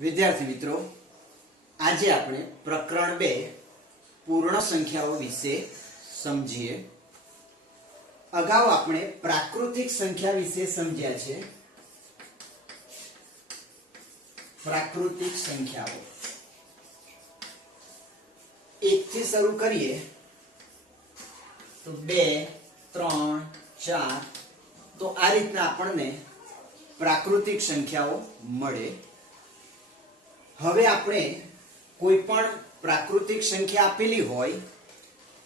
વિદ્યાર્થી મિત્રો, આજે આપણે પ્રકરણ 2 પૂર્ણ સંખ્યાઓ વિશે સમજીએ. અગાઉ આપણે પ્રાકૃતિક સંખ્યા વિશે સમજ્યા છે. પ્રાકૃતિક સંખ્યાઓ 1 થી શરૂ કરીએ તો 2, 3, 4 તો આ રીતના આપણને પ્રાકૃતિક સંખ્યાઓ મળે. હવે આપણે કોઈ પણ પ્રાકૃતિક સંખ્યા આપેલી હોય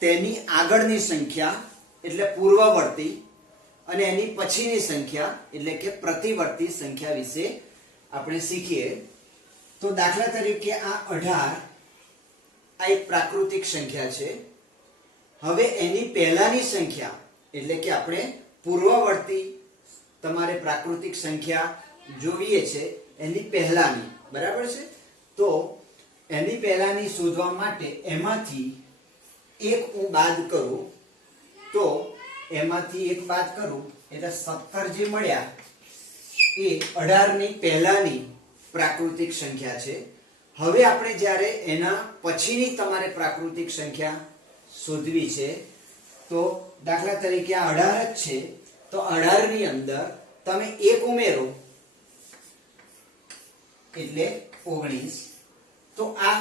તેની આગળની સંખ્યા એટલે પૂર્વવર્તી અને એની પછીની સંખ્યા એટલે કે પ્રતિવર્તી સંખ્યા વિશે આપણે શીખીએ. તો દાખલા તરીકે આ 18 આ એક પ્રાકૃતિક સંખ્યા છે. હવે એની પહેલાની સંખ્યા એટલે કે આપણે પૂર્વવર્તી તમારે પ્રાકૃતિક સંખ્યા જોઈએ છે એની પહેલાની, બરાબર છે? તો એની પહેલાની શોધવા માટે એમાંથી એક હું બાદ કરું તો એમાંથી એક બાદ કરું એટલે 17 જે મળ્યા એ 18 ની પહેલાની પ્રાકૃતિક સંખ્યા છે. હવે આપણે જ્યારે એના પછીની તમારે પ્રાકૃતિક સંખ્યા શોધવી છે તો દાખલા તરીકે આ 18 જ છે તો 18 ની અંદર તમે એક ઉમેરો એટલે 19. તો આ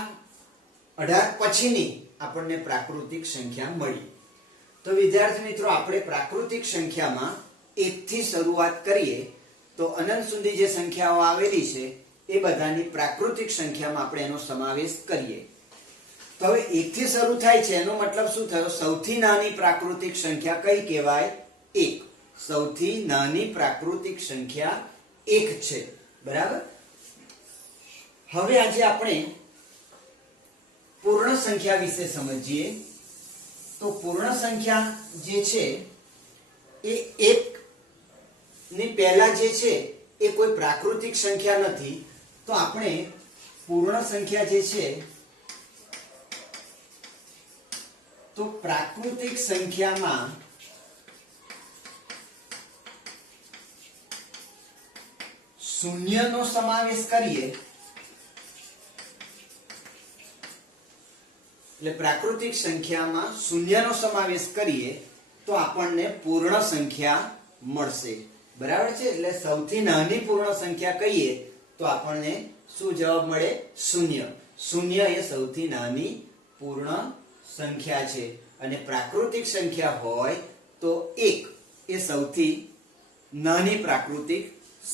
18 પછીની આપણને પ્રાકૃતિક સંખ્યા મળી. તો વિદ્યાર્થી મિત્રો, આપણે પ્રાકૃતિક સંખ્યામાં 1 થી શરૂઆત કરીએ તો અનંત સુધી જે સંખ્યાઓ આવેલી છે એ બધાની પ્રાકૃતિક સંખ્યામાં આપણે એનો સમાવેશ કરીએ. તો હવે 1 થી શરૂ થાય છે એનો મતલબ શું થયો? સૌથી નાની પ્રાકૃતિક સંખ્યા કઈ કહેવાય? 1. સૌથી નાની પ્રાકૃતિક સંખ્યા 1 છે, બરાબર? હવે આજે આપણે પૂર્ણ સંખ્યા વિશે સમજીએ. તો પૂર્ણ સંખ્યા જે છે એ 1 ની પહેલા જે છે એ કોઈ પ્રાકૃતિક સંખ્યા નથી. તો આપણે પૂર્ણ સંખ્યા જે છે તો પ્રાકૃતિક સંખ્યામાં શૂન્યનો સમાવેશ કરીએ એટલે પ્રાકૃતિક સંખ્યામાં શૂન્યનો સમાવેશ કરીએ તો આપણને પૂર્ણ સંખ્યા મળશે, બરાબર છે? એટલે સૌથી નાની પૂર્ણ સંખ્યા કહીએ તો આપણને શું જવાબ મળે? શૂન્ય. શૂન્ય એ સૌથી નાની પૂર્ણ સંખ્યા છે અને પ્રાકૃતિક સંખ્યા હોય તો 1 એ સૌથી નાની પ્રાકૃતિક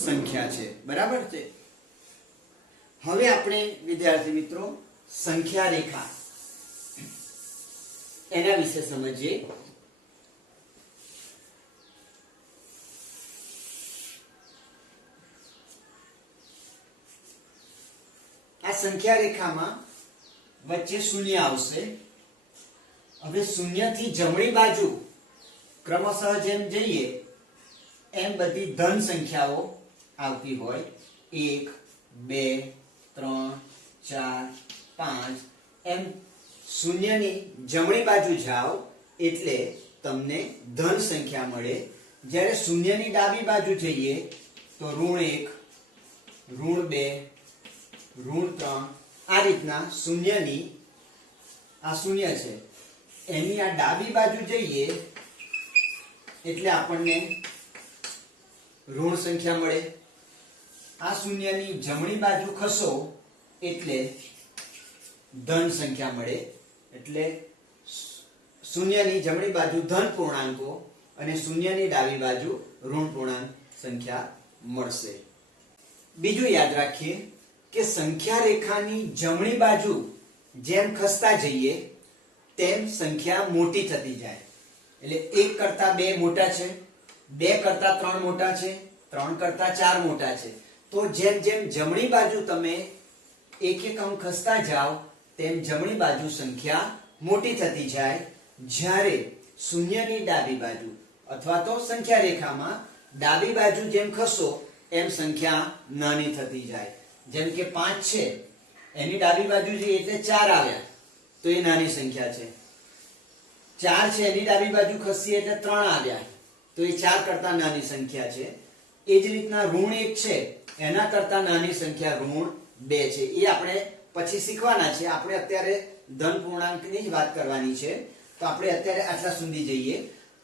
સંખ્યા છે, બરાબર છે? હવે આપણે વિદ્યાર્થી મિત્રો સંખ્યા રેખા એના વિશે સમજીએ. આ સંખ્યા રેખામાં વચ્ચે શૂન્ય આવશે. હવે શૂન્ય થી જમણી બાજુ ક્રમશઃ જેમ જઈએ એમ બધી ધન સંખ્યાઓ આવતી હોય. 1, 2, 3, 4, 5 એમ શૂન્યની જમણી બાજુ જાઓ એટલે તમને ધન સંખ્યા મળે. જ્યારે શૂન્યની ડાબી બાજુ જઈએ તો -1, -2, -3 આ રીતના શૂન્યની આ શૂન્ય છે એની આ ડાબી બાજુ જઈએ એટલે આપણને ઋણ સંખ્યા મળે. આ શૂન્યની જમણી બાજુ ખસો એટલે ધન સંખ્યા મળે. એટલે શૂન્યની જમણી બાજુ ધન પૂર્ણાંકો અને શૂન્યની ડાબી બાજુ ઋણ પૂર્ણાંક સંખ્યા મળશે. બીજું યાદ રાખીએ કે સંખ્યા રેખાની જમણી બાજુ જેમ ખસતા જઈએ તેમ સંખ્યા મોટી થતી જાય. એટલે 1 કરતા 2 મોટા છે, 2 કરતા 3 મોટા છે, 3 કરતા 4 મોટા છે. તો જેમ જેમ જમણી બાજુ તમે એક અંક ખસતા જાઓ તેમ જમણી બાજુ સંખ્યા મોટી થતી જાય. જ્યારે શૂન્યની ડાબી બાજુ અથવા તો સંખ્યા રેખામાં ડાબી બાજુ જેમ ખસો એમ સંખ્યા નાની થતી જાય. જેમ કે 5 છે એની ડાબી બાજુ જઈએ એટલે 4 આવ્યા તો એ નાની સંખ્યા છે. 4 છે એની ડાબી બાજુ ખસીએ એટલે 3 આવ્યા તો એ 4 કરતા નાની સંખ્યા છે. એ જ રીતના ઋણ 1 છે એના કરતા નાની સંખ્યા ઋણ 2 છે એ આપણે પછી શીખવાના છે. આપણે અત્યારે ધન પૂર્ણાંકની જ વાત કરવાની છે. તો આપણે અત્યારે આટલા સુધી જઈએ.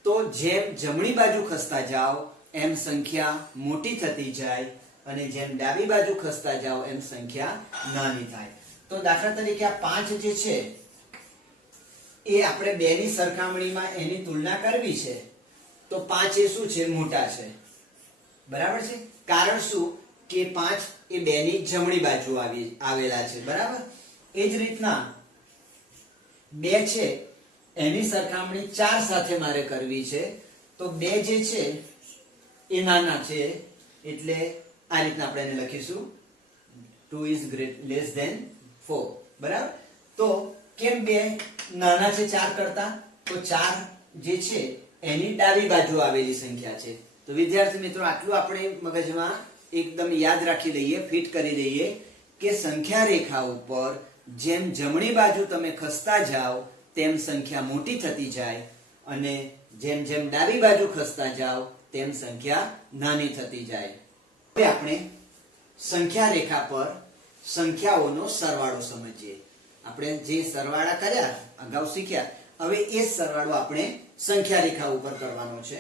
તો જેમ જમણી બાજુ ખસતા જાઓ એમ સંખ્યા મોટી થતી જાય અને જેમ ડાબી બાજુ ખસતા જાઓ એમ સંખ્યા નાની થાય. તો દાખલા તરીકે આ 5 જે છે એ આપણે 2 ની સરખામણીમાં એની તુલના કરવી છે તો 5 એ શું છે? મોટા છે. બરાબર છે. કારણ શું કે 5 એ 2 ની જમણી બાજુ આવેલા છે. બરાબર. એ જ રીતના 2 છે એની સરખામણી 4 સાથે મારે કરવી છે તો 2 જે છે એ નાના છે એટલે આ રીતના આપણે એને લખીશું 2 is less than 4. બરાબર. તો કેમ 2 નાના છે 4 કરતા? તો 4 જે છે એની ડાબી બાજુ આવેલી સંખ્યા છે. તો વિદ્યાર્થી મિત્રો આટલું આપણે મગજમાં એકદમ યાદ રાખી લઈએ, ફિટ કરી દઈએ કે સંખ્યા રેખા ઉપર જેમ જમણી બાજુ તમે ખસતા જાઓ તેમ સંખ્યા મોટી થતી જાય અને જેમ જેમ ડાબી બાજુ ખસતા જાઓ તેમ સંખ્યા નાની થતી જાય. હવે આપણે સંખ્યા રેખા પર સંખ્યાઓનો સરવાળો સમજીએ. આપણે જે સરવાળા કર્યા અગાઉ શીખ્યા, હવે એ જ સરવાળો આપણે સંખ્યા રેખા ઉપર કરવાનો છે.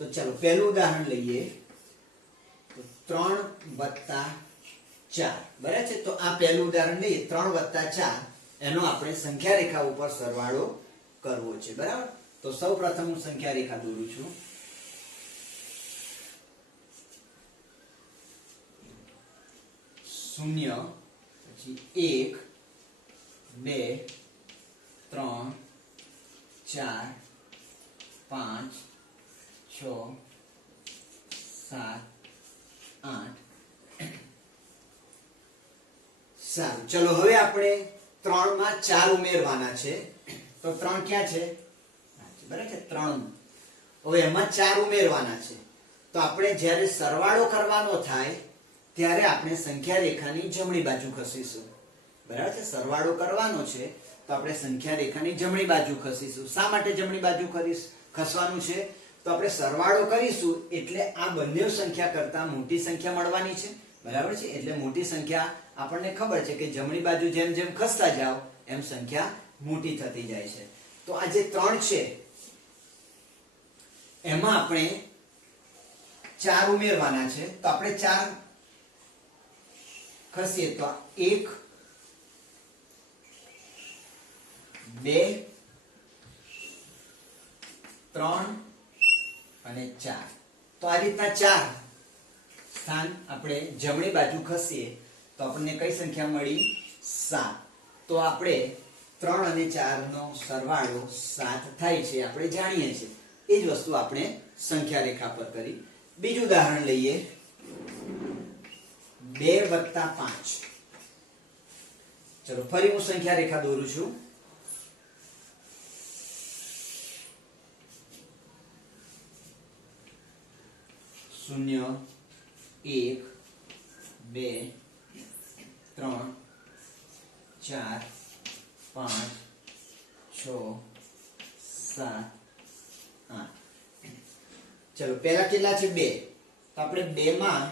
તો ચાલો પહેલું ઉદાહરણ લઈએ. તો 3 વત્તા 4. બરાબર છે. તો આ પહેલું ઉદાહરણ લઈએ. 3 વત્તા 4 એનો આપણે સંખ્યા રેખા ઉપર સરવાળો કરવો છે. બરાબર. તો સૌપ્રથમ હું સંખ્યા રેખા દોરું છું. શૂન્ય, પછી 1, 2, 3, 4, 5, 6, 7, 8. સારું. ચલો હવે આપણે 3 માં 4 ઉમેરવાના છે. તો 3 ક્યાં છે? બરાબર છે. 3. હવે એમાં 4 ઉમેરવાના છે. તો આપણે જ્યારે સરવાળો કરવાનો થાય ત્યારે આપણે સંખ્યા રેખાની જમણી બાજુ ખસીશું. બરાબર છે. સરવાળો કરવાનો છે તો આપણે સંખ્યા રેખાની જમણી બાજુ ખસીશું. શા માટે જમણી બાજુ ખસવાનું છે? તો આપણે સરવાળો કરીશું એટલે આ બંને સંખ્યા કરતા મોટી સંખ્યા મળવાની છે. બરાબર છે. એટલે મોટી સંખ્યા આપણને ખબર છે કે જમણી બાજુ જેમ જેમ ખસતા જાઓ એમ સંખ્યા મોટી થતી જાય છે. તો આ જે 3 છે એમાં આપણે 4 ઉમેરવાના છે. તો આપણે 4 ખસીએ તો 1, 2, 3 અને 4. તો આ રીતના 4 સ્થાન આપણે જમણી બાજુ ખસીએ તો આપણને કઈ સંખ્યા મળી? 7. તો આપણે 3 અને 4 નો સરવાળો 7 થાય છે આપણે જાણીએ છીએ. એ જ વસ્તુ આપણે સંખ્યા રેખા પર કરી. બીજું ઉદાહરણ લઈએ. 2 વત્તા 5. ચલો ફરી હું સંખ્યા રેખા દોરું છું. શૂન્ય, 1, 2, 3, 4, 5, 6, 7, 8. ચલો પહેલા કેટલા છે? 2. તો આપણે 2 માં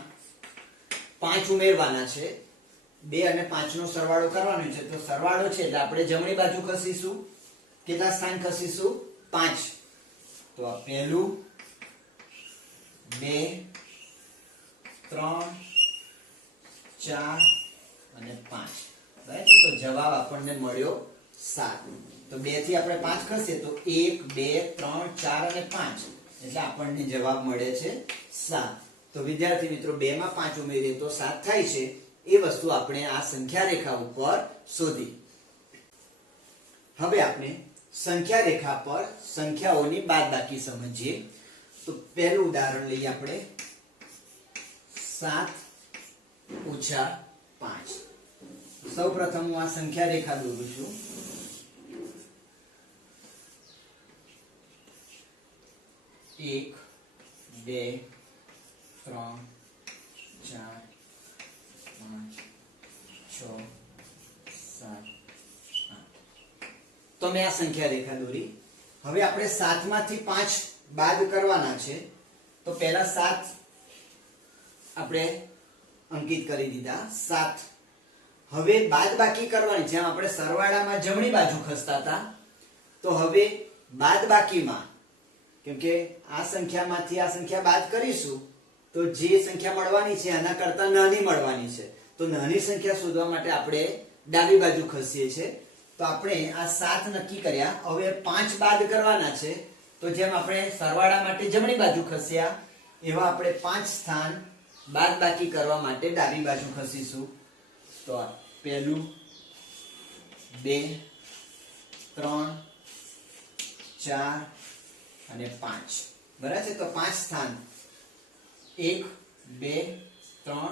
5 ઉમેરવાના છે. 2 અને 5 નો સરવાળો કરવાનો છે. તો સરવાળો છે એટલે આપણે જમણી બાજુ ખસીશું. કેટલા સ્થાન ખસીશું? 5. તો આ પહેલું, 2, 3, 4 અને 5. બરાબર. તો જવાબ આપણને મળ્યો 7. તો 2 થી આપણે 5 ખસીએ તો 1, 2, 3, 4 અને 5 એટલે આપણને જવાબ મળે છે 7. તો વિદ્યાર્થી મિત્રો 2 માં 5 ઉમેરીએ તો 7 થાય છે. એ વસ્તુ આપણે આ સંખ્યા રેખા ઉપર શોધી. હવે આપણે સંખ્યા રેખા પર સંખ્યાઓની બાદબાકી સમજીએ. તો પહેલું ઉદાહરણ લઈએ આપણે. 7 ઓછા 5. સૌપ્રથમ હું આ સંખ્યા રેખા દોરું છું. એક, 2, 3, 4, 5, 6, 7, 8. તો મેં આ સંખ્યા રેખા દોરી. હવે આપણે 7 માંથી 5 બાદ કરવાના છે. તો પહેલા 7 આપણે અંકિત કરી દીધા. 7 હવે બાદબાકી કરવાની, જેમ આપણે સરવાળામાં જમણી બાજુ ખસતા હતા, તો હવે બાદબાકીમાં, કેમ કે આ સંખ્યામાંથી આ સંખ્યા બાદ કરીશું તો જે સંખ્યા મળવાની છે આના કરતા નાની મળવાની છે, તો નાની સંખ્યા શોધવા માટે આપણે ડાબી બાજુ ખસીએ છીએ. તો આપણે આ 7 નક્કી કર્યા. હવે 5 બાદ કરવાના છે, તો જેમ આપણે સરવાળા માટે જમણી બાજુ ખસ્યા એવા આપણે 5 સ્થાન બાદબાકી કરવા માટે ડાબી બાજુ ખસીશું. તો પહેલું, 2, 3, 4 અને 5. બરાબર છે. તો 5 સ્થાન 1, 2, 3,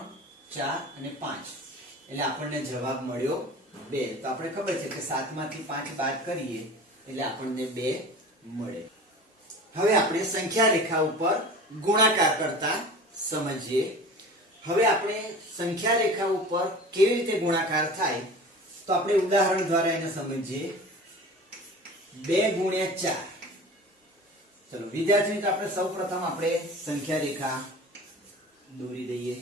4 અને 5, એટલે આપણને જવાબ મળ્યો 2. તો આપણે ખબર છે કે 7 માંથી 5 બાદ કરીએ એટલે આપણને 2 મળે. હવે આપણે સંખ્યા રેખા ઉપર ગુણાકાર કરતા સમજીએ. હવે આપણે સંખ્યા રેખા ઉપર કેવી રીતે ગુણાકાર થાય તો આપણે ઉદાહરણ દ્વારા એને સમજીએ. 2 ગુણ્યા 4. ચલો વિદ્યાર્થી મિત્રો, આપણે સૌપ્રથમ આપણે સંખ્યા રેખા દોરી દઈએ.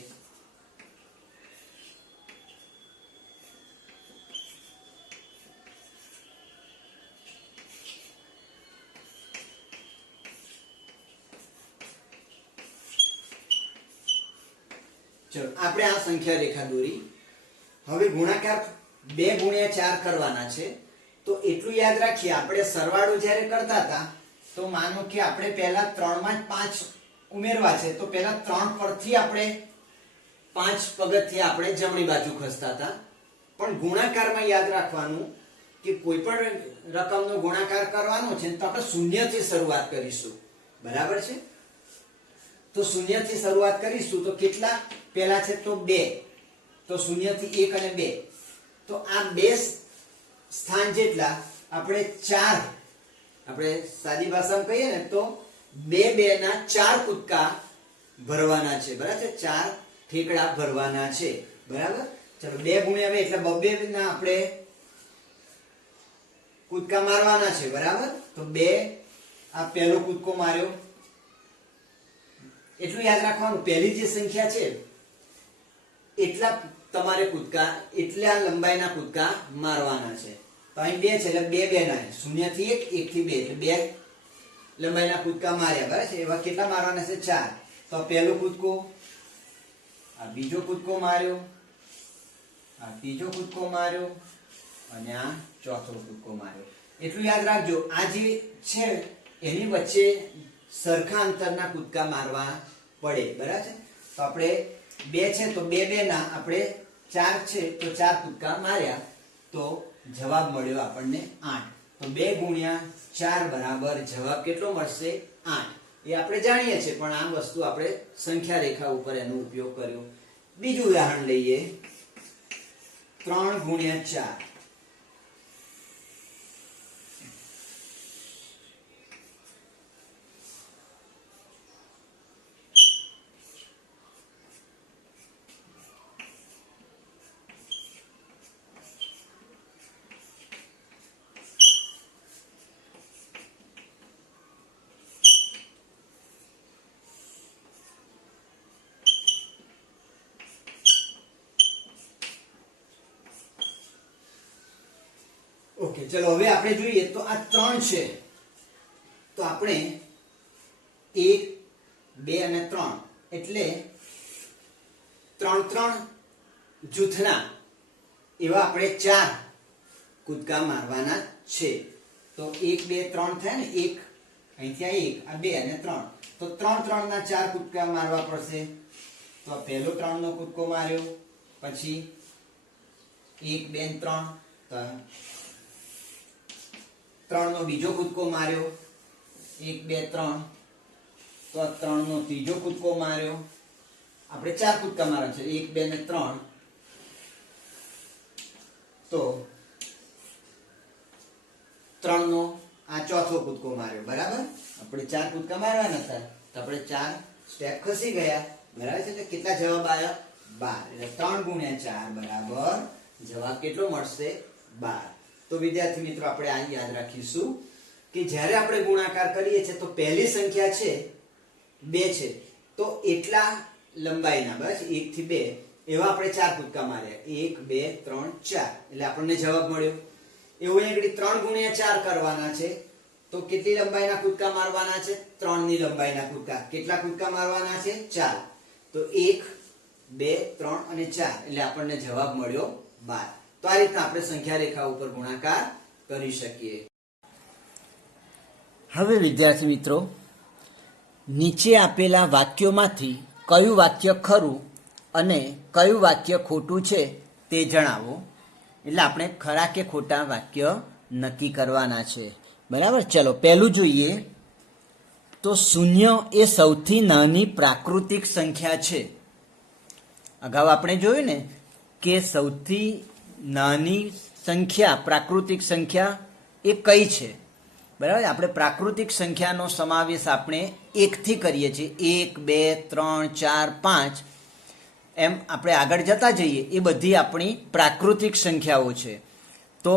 ચલો આપણે આ સંખ્યા રેખા દોરી. હવે ગુણાકાર 2 ગુણ્યા 4 કરવાના છે, તો એટલું યાદ રાખીએ, આપણે સરવાળો જ્યારે કરતા હતા તો માનો કે આપણે પહેલા 3 માં જ 5 ઉમેરવા છે, તો પહેલા 3 પરથી આપણે 5 પગથિયા આપણે જમણી બાજુ ખસતા હતા. પણ ગુણાકારમાં યાદ રાખવાનું કે કોઈ પણ રકમનો ગુણાકાર કરવાનો છે તો આપણે શૂન્યથી શરૂઆત કરીશું. બરાબર છે. તો શૂન્યથી શરૂઆત કરીશું તો કેટલા પહેલા છે તો 2, તો શૂન્યથી 1 અને 2, તો આ 2 સ્થાન જેટલા આપણે 4, આપણે સાદી ભાષામાં કહીએ ને તો 2 ના 4 કૂદકા ભરવાના છે. બરાબર છે. 4 ઠેકડા ભરવાના છે. બરાબર. ચલો 2 ગુણ્યા 2 એટલે 2 ના આપણે કૂદકા મારવાના છે. બરાબર. તો 2 આ પહેલો કૂદકો માર્યો. એટલું યાદ રાખવાનું, પહેલી જે સંખ્યા છે એટલા તમારે કૂદકા, એટલા લંબાઈના કૂદકા મારવાના છે. તો અહીં 2 છે એટલે 2 ના 0 થી 1, 1 થી 2 એટલે 2 લંબાઈના કૂદકા માર્યા. બરાબર છે. એવા કેટલા મારવાના છે? 4. તો પહેલો કૂદકો, આ બીજો કૂદકો માર્યો, આ ત્રીજો કૂદકો માર્યો અને આ ચોથો કૂદકો માર્યો. એટલું યાદ રાખજો, આ જે છે એની વચ્ચે સરખા અંતરના કૂદકા મારવા પડે. બરાબર છે. તો આપણે 2 છે તો 2 ના આપણે 4 છે તો 4 કૂદકા માર્યા, તો જવાબ મળ્યો આપણને 8. તો 2 ગુણ્યા 4 બરાબર જવાબ કેટલો મળશે? 8. એ આપણે જાણીએ છીએ, પણ આ વસ્તુ આપણે સંખ્યા રેખા ઉપર એનો ઉપયોગ કર્યો. બીજું ઉદાહરણ લઈએ. 3 ગુણ્યા 4. ઓકે, ચલો હવે આપણે જોઈએ તો આ 3 છે, તો આપણે 1, 2 અને 3 એટલે 3 જૂથના એવા આપણે 4 કૂદકા મારવાના છે. તો 1, 2, 3 થાય ને, 1 અહીંથી આ 1, આ 2 અને 3, તો 3 ના 4 કૂદકા મારવા પડશે. તો પહેલો 3 નો કૂદકો માર્યો, પછી 1, 2, 3, તો 3 નો બીજો કૂદકો માર્યો, 1, 2, 3, તો 3 નો ત્રીજો કૂદકો માર્યો. આપણે 4 કૂદકા મારવા છે, 1, 2 ને 3, તો 3 નો આ ચોથો કૂદકો માર્યો. બરાબર. આપણે 4 કૂદકા મારવાના હતા, તો આપણે 4 સ્ટેપ ખસી ગયા. બરાબર છે. એટલે કેટલા જવાબ આવ્યા? 12. એટલે 3 ગુણ્યા 4 બરાબર જવાબ કેટલો મળશે? 12. તો વિદ્યાર્થી મિત્રો, આપણે આ યાદ રાખીશું કે જ્યારે આપણે ગુણાકાર કરીએ છીએ તો પહેલી સંખ્યા છે 2 છે, તો એટલા લંબાઈના, બસ 1 થી 2 એવા આપણે 4 કૂદકા માર્યા, 1 2 3 4, એટલે આપણને જવાબ મળ્યો. એવું અહીં 3 ગુણ્યા 4 કરવાના છે, તો કેટલી લંબાઈના કૂદકા મારવાના છે? 3 ની લંબાઈના કૂદકા. કેટલા કૂદકા મારવાના છે? 4. તો 1 2 3 અને 4, એટલે આપણને જવાબ મળ્યો 12. તો આ રીતના આપણે સંખ્યા રેખા ઉપર ગુણાકાર કરી શકીએ. હવે વિદ્યાર્થી મિત્રો, નીચે આપેલા વાક્યોમાંથી કયું વાક્ય ખરું અને કયું વાક્ય ખોટું છે તે જણાવો. એટલે આપણે ખરા કે ખોટા વાક્ય નક્કી કરવાના છે. બરાબર, ચલો પહેલું જોઈએ તો 0 એ સૌથી નાની પ્રાકૃતિક સંખ્યા છે. અગાઉ આપણે જોયું ને કે સૌથી નાની સંખ્યા, પ્રાકૃતિક સંખ્યા એ કઈ છે. બરાબર, આપણે પ્રાકૃતિક સંખ્યાનો સમાવેશ આપણે 1 થી કરીએ છીએ. 1 2 3 4 5 એમ આપણે આગળ જતા જઈએ, એ બધી આપણી પ્રાકૃતિક સંખ્યાઓ છે. તો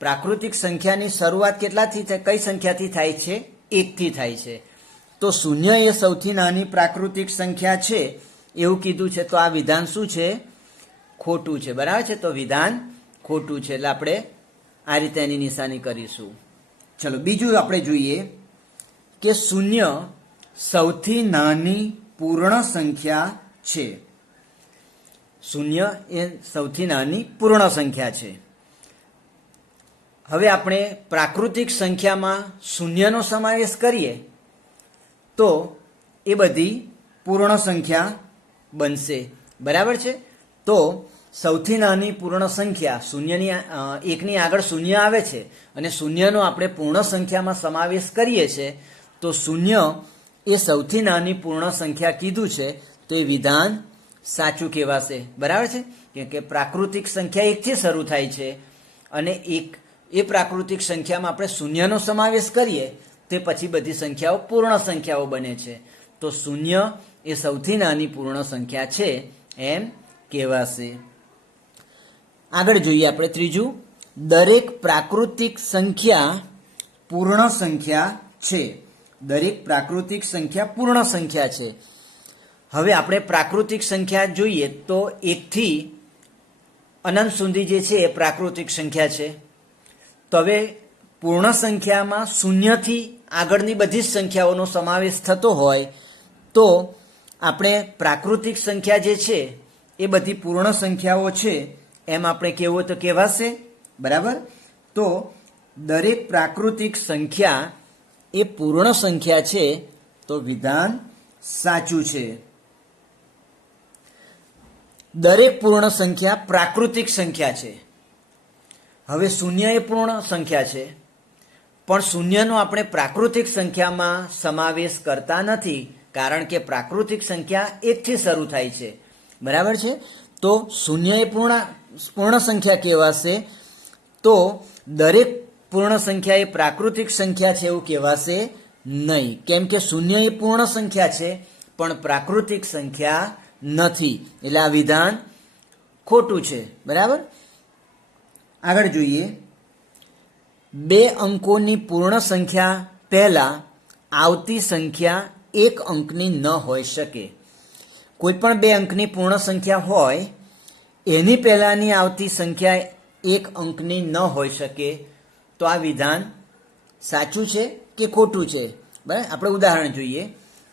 પ્રાકૃતિક સંખ્યાની શરૂઆત કેટલાથી થાય? કઈ સંખ્યાથી થાય છે? 1 થી થાય છે. તો 0 એ સૌથી નાની પ્રાકૃતિક સંખ્યા છે એવું કીધું છે, તો આ વિધાન શું છે? ખોટું છે. બરાબર છે, તો વિધાન ખોટું છે. એટલે આપણે આ રીતે એની નિશાની કરીશું. ચલો બીજું આપણે જોઈએ કે 0 સૌથી નાની પૂર્ણ સંખ્યા છે. 0 એ સૌથી નાની પૂર્ણ સંખ્યા છે. હવે આપણે પ્રાકૃતિક સંખ્યામાં 0નો સમાવેશ કરીએ તો એ બધી પૂર્ણ સંખ્યા બનશે. બરાબર છે, તો સૌથી નાની પૂર્ણ સંખ્યા 1ની આગળ 0 આવે છે અને 0નો આપણે પૂર્ણ સંખ્યામાં સમાવેશ કરીએ છીએ, તો 0 એ સૌથી નાની પૂર્ણ સંખ્યા કીધું છે, તો એ વિધાન સાચું કહેવાશે. બરાબર છે, કેમ કે પ્રાકૃતિક સંખ્યા 1 થી શરૂ થાય છે અને એ પ્રાકૃતિક સંખ્યામાં આપણે 0નો સમાવેશ કરીએ તે પછી બધી સંખ્યાઓ પૂર્ણ સંખ્યાઓ બને છે. તો 0 એ સૌથી નાની પૂર્ણ સંખ્યા છે એમ કહેવાશે. આગળ જોઈએ આપણે ત્રીજું, દરેક પ્રાકૃતિક સંખ્યા પૂર્ણ સંખ્યા છે. દરેક પ્રાકૃતિક સંખ્યા પૂર્ણ સંખ્યા છે. હવે આપણે પ્રાકૃતિક સંખ્યા જોઈએ તો 1 થી અનંત સુધી જે છે એ પ્રાકૃતિક સંખ્યા છે. તો હવે પૂર્ણ સંખ્યામાં 0 થી આગળની બધી જ સંખ્યાઓનો સમાવેશ થતો હોય તો આપણે પ્રાકૃતિક સંખ્યા જે છે એ બધી પૂર્ણ સંખ્યાઓ છે એમ આપણે કહેવું તો કહેવાશે. બરાબર, તો દરેક પ્રાકૃતિક સંખ્યા એ પૂર્ણ સંખ્યા છે, તો વિધાન સાચું છે. દરેક પૂર્ણ સંખ્યા પ્રાકૃતિક સંખ્યા છે. હવે 0 એ પૂર્ણ સંખ્યા છે, પણ 0નો આપણે પ્રાકૃતિક સંખ્યામાં સમાવેશ કરતા નથી, કારણ કે પ્રાકૃતિક સંખ્યા 1 થી શરૂ થાય છે. બરાબર છે, તો 0 એ પૂર્ણ સંખ્યા કહેવાશે, તો દરેક પૂર્ણ સંખ્યા એ પ્રાકૃતિક સંખ્યા છે એવું કહેવાશે નહીં, કેમ કે 0 એ પૂર્ણ સંખ્યા છે પણ પ્રાકૃતિક સંખ્યા નથી. એટલે આ વિધાન ખોટું છે. બરાબર, આગળ જોઈએ, 2 અંકોની પૂર્ણ સંખ્યા પહેલા આવતી સંખ્યા 1 અંકની ન હોઈ શકે. કોઈ પણ 2 અંકની પૂર્ણ સંખ્યા હોય એની પહેલાની આવતી સંખ્યા 1 અંકની ન હોઈ શકે. તો આ વિધાન સાચું છે કે ખોટું છે? બરાબર, આપણે ઉદાહરણ જોઈએ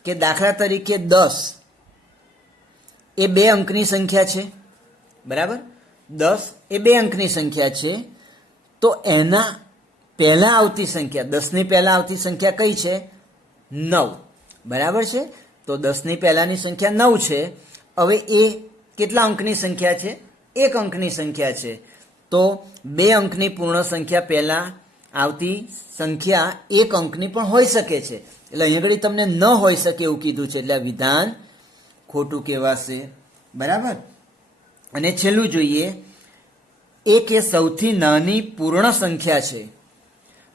કે દાખલા તરીકે 10 એ 2 અંકની સંખ્યા છે. બરાબર, 10 એ 2 અંકની સંખ્યા છે, તો એના પહેલા આવતી સંખ્યા, 10ની પહેલા આવતી સંખ્યા કઈ છે? 9. બરાબર છે, તો 10ની પહેલાની સંખ્યા 9 છે. હવે એ કેટલા અંકની સંખ્યા છે? 1 અંકની સંખ્યા છે. તો 2 અંકની પૂર્ણ સંખ્યા પહેલા આવતી સંખ્યા 1 અંકની પણ હોઈ શકે છે. એટલે અહીં આગળ તમને ન હોઈ શકે એવું કીધું છે, એટલે આ વિધાન ખોટું કહેવાશે. બરાબર, અને છેલ્લું જોઈએ, 1 એ સૌથી નાની પૂર્ણ સંખ્યા છે.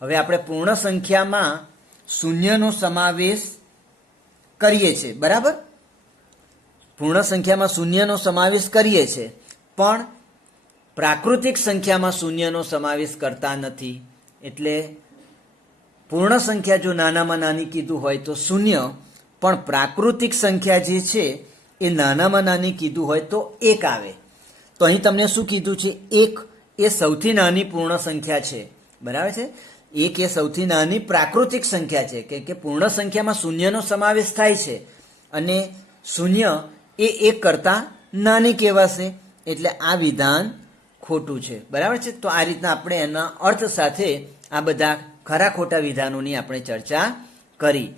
હવે આપણે પૂર્ણ સંખ્યામાં 0નો સમાવેશ કરીએ છીએ. બરાબર, પૂર્ણ સંખ્યામાં 0નો સમાવેશ કરીએ છીએ, પણ પ્રાકૃતિક સંખ્યામાં 0નો સમાવેશ કરતા નથી. એટલે પૂર્ણ સંખ્યા જો નાનામાં નાની કીધું હોય તો 0, પણ પ્રાકૃતિક સંખ્યા જે છે એ નાનામાં નાની કીધું હોય તો 1 આવે. તો અહીં તમને શું કીધું છે? 1 એ સૌથી નાની પૂર્ણ સંખ્યા છે. બરાબર છે? 1 એ સૌથી નાની પ્રાકૃતિક સંખ્યા છે, કે પૂર્ણ સંખ્યામાં શૂન્યનો સમાવેશ થાય છે અને શૂન્ય એ 1 કરતાં નાની કહેવાશે. એટલે આ વિધાન ખોટું છે. બરાબર છે? તો આ રીતના આપણે એના અર્થ સાથે આ બધા ખરા ખોટા વિધાનોની આપણે ચર્ચા કરી.